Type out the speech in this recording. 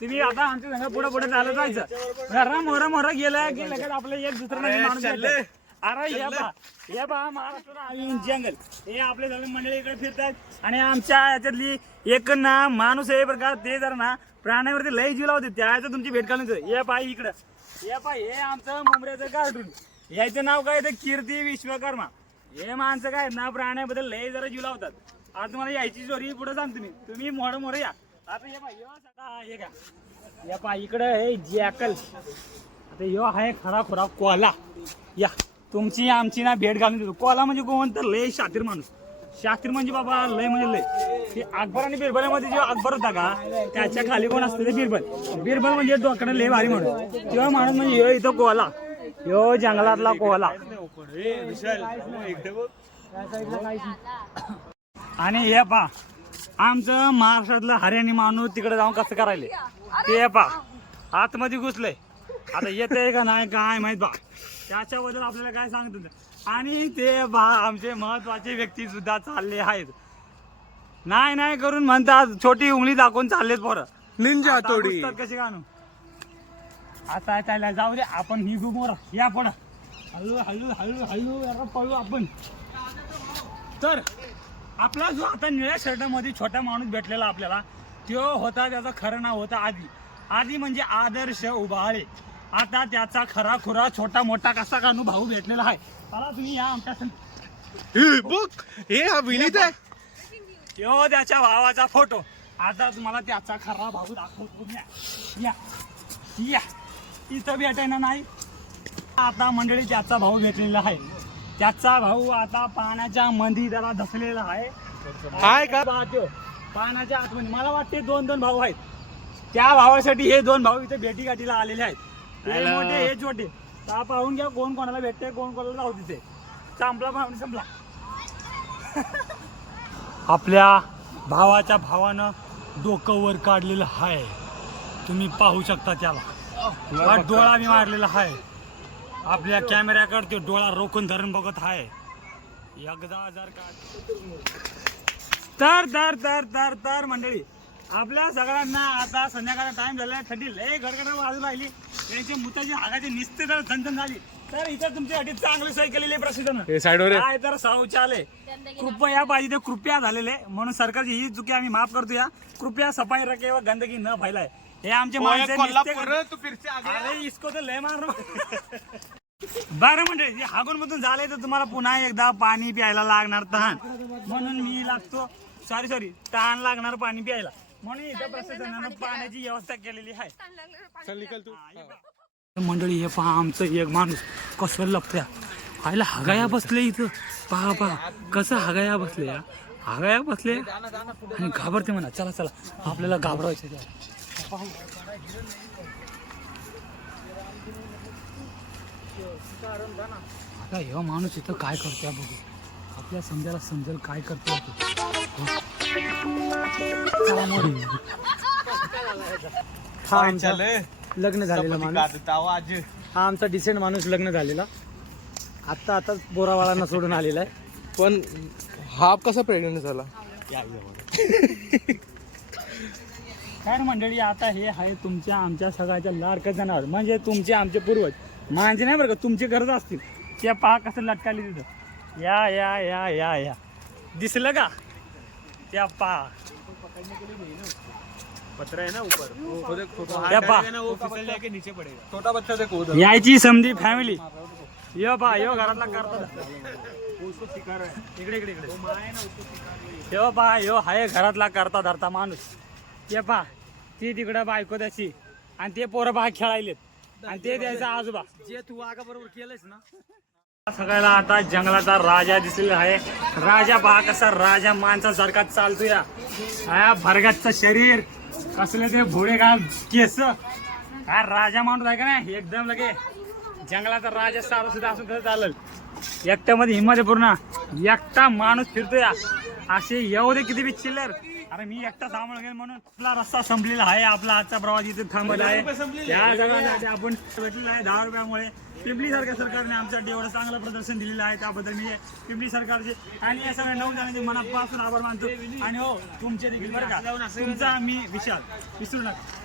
तुम्ही आता आमच्या संघ पुढे पुढे चालत जायचं. घरा मोरा गेलं की लगेच आपलं एक दुसरं नवीन माणूस भेटलं. अरे हे बा महाराष्ट्र जंगल हे आपले सगळे मंडळी इकडे फिरतात आणि आमच्या याच्यातली एक ना माणूस आहे प्रकार ते जर ना प्राण्यावरती लय जीव लावते त्याचं तुमची भेट घालून हे पाय इकडं हे पाय हे आमचं मुंबऱ्याचं कार्टून याचं नाव काय तर कीर्ती विश्वकर्मा. हे माणसं काय ना प्राण्याबद्दल लय जरा जीव लावतात. आता तुम्हाला यायची स्टोरी पुढे सांगतो तुम्ही मोर या. आता हे का या पाय इकडं हे जॅकल आता ह्यो आहे खरा खुरा कोला. या तुमची आमची ना भेट घालून देतो. कोला म्हणजे कोण तर लय शातीर माणूस. शातीर म्हणजे बाबा लय म्हणजे लय. ते अकबर आणि बिरबलामध्ये जो अकबर होता का त्याच्या खाली कोण असतं ते बिरबल म्हणजे डोक्यानं लय भारी म्हणून किंवा माणूस म्हणजे ह्यो इथं कोला ह्यो जंगलातला कोला. आणि हे पा आमचं महाराष्ट्रातलं हरियाणी माणूस तिकडे जाऊन कसं करायले ते पा आतमध्ये घुसलंय. आता येते का नाही काय माहित बा त्याच्याबद्दल आपल्याला काय सांगत. आणि ते बा आमचे महत्वाचे व्यक्ती सुद्धा चालले आहेत. नाही करून म्हणतात छोटी उंगली दाखवून चाललेत पोरं निंजा तोडी कशी कानू. आता चालला जाऊ दे आपण ही गुमोर या पुढं हळू पळू आपण. तर आपला जो आता निळ्या शर्टामध्ये छोटा माणूस भेटलेला आपल्याला तो होता त्याचं खरं नाव होतं आदी म्हणजे आदर्श उभाळे. आता त्याचा खरा खुरा छोटा मोठा कसा कानू भाऊ भेटलेला आहे. मला तुम्ही या आमच्या हे हा विनीत आहे तो त्याच्या भावाचा फोटो. आता तुम्हाला त्याचा खरा भाऊ दाखवतो. या इथं भेटायला नाही. आता मंडळी त्याचा भाऊ भेटलेला आहे. त्याचा भाऊ आता पाण्याच्या मंदी त्याला धसलेला आहे. काय का पाण्याच्या आतमध्ये मला वाटते दोन भाऊ आहेत. त्या भावासाठी हे दोन भाऊ इथे भेटी गाठीला आलेले आहेत. हे मोठे हे छोटे. पाहून घ्या कोण कोणाला भेटते कोण कोणाला जाऊ तिथे. संपला आपल्या भावाच्या भावानं डोकं वर काढलेलं आहे. तुम्ही पाहू शकता त्याला डोळा मी मारलेला आहे. आपल्या कॅमेऱ्याकडे ते डोळा रोखून धरून बघत आहे. एकदा जर का तर मंडळी आपल्या सगळ्यांना आता संध्याकाळचा टाइम झाला. थंडी लय गडगड वाजू राहिली. त्यांची मुताची हागाची निस्ते तर झणझण झाली. तर इथं तुमच्यासाठी चांगली सोय केलेली प्रशासन काय तर शौचालय कृपया पाहिजे ते कृपया झालेले म्हणून सरकारची ही चुकी आम्ही माफ करतो. या कृपया सफाई रखे व गंदगी न फैलाय. हे आमचे इसको तर लय मार. बरं मंडळी हागून मधून झालंय तर तुम्हाला पुन्हा एकदा पाणी प्यायला लागणार तहान म्हणून मी लागतो. सॉरी तहान लागणार पाणी प्यायला म्हणून इथं प्रशासनानं पाण्याची व्यवस्था केलेली आहे. मंडळी हे पहा आमचं एक माणूस कसं लपत्या आयला हगाया बसले इथं. पहा कसं हगाया बसले आणि घाबरते म्हणा. चला आपल्याला घाबरायचं. आता हे माणूस इथं काय करतोय बघू. आपल्या समजायला समजेल काय करतोय. लग्न झालेला माणूस हा आमचा डिसेंट माणूस लग्न झालेला आता बोरावाळांना सोडून आलेला आहे. पण हा कसा प्रेग्नंट झाला काय मंडळी. आता हे आहे तुमच्या आमच्या सगळ्याच्या लाडकं जनावर म्हणजे तुमचे आमचे पूर्वज माणसे नाही बरं का तुमचे गरज असतील. त्या पहा कसं लटकाली तिथं. या दिसलं का त्या पहा पत्र आहे ना ऊपर छोटा बच्चा यायची समधी फॅमिली. यो घरातला करता इकडे यो हाय घरातला करता धरता माणूस. ते पहा ती तिकडं बायको त्याची आणि ते पोरं पहा खेळायलेत आणि ते द्यायचा आजोबा जे तू आगा बरोबर केलंयस ना. सगळ्याला आता जंगलाचा राजा दिसलेला आहे. राजा पहा कसा राजा माणसासारखा चालतो. या भरगतचं शरीर कसले ते भोळे का केस हा राजा माणूस आहे का नाही एकदम लगे जंगलाचा राजा सारा सुद्धा असून कसं चालेल. एकट्यामध्ये हिंमत आहे पूर्ण. एकटा माणूस फिरतोय असे एवढे किती बी चिल्लर. अरे मी एकटा सांभाळ घेईल म्हणून आपला रस्ता संपलेला आहे. आपला आजचा प्रवास इथे थांबला आहे. त्या जगासाठी आपण भेटलेला आहे 10 रुपयामुळे. पिंपरी सरकारने आमच्यासाठी एवढं चांगलं प्रदर्शन दिलेलं आहे त्याबद्दल मी पिंपरी सरकारचे आणि या सगळ्या 9 जणांचे मनापासून आभार मानतो. आणि हो तुमचे देखील बरं का तुमचा मी विशाल विसरू नका.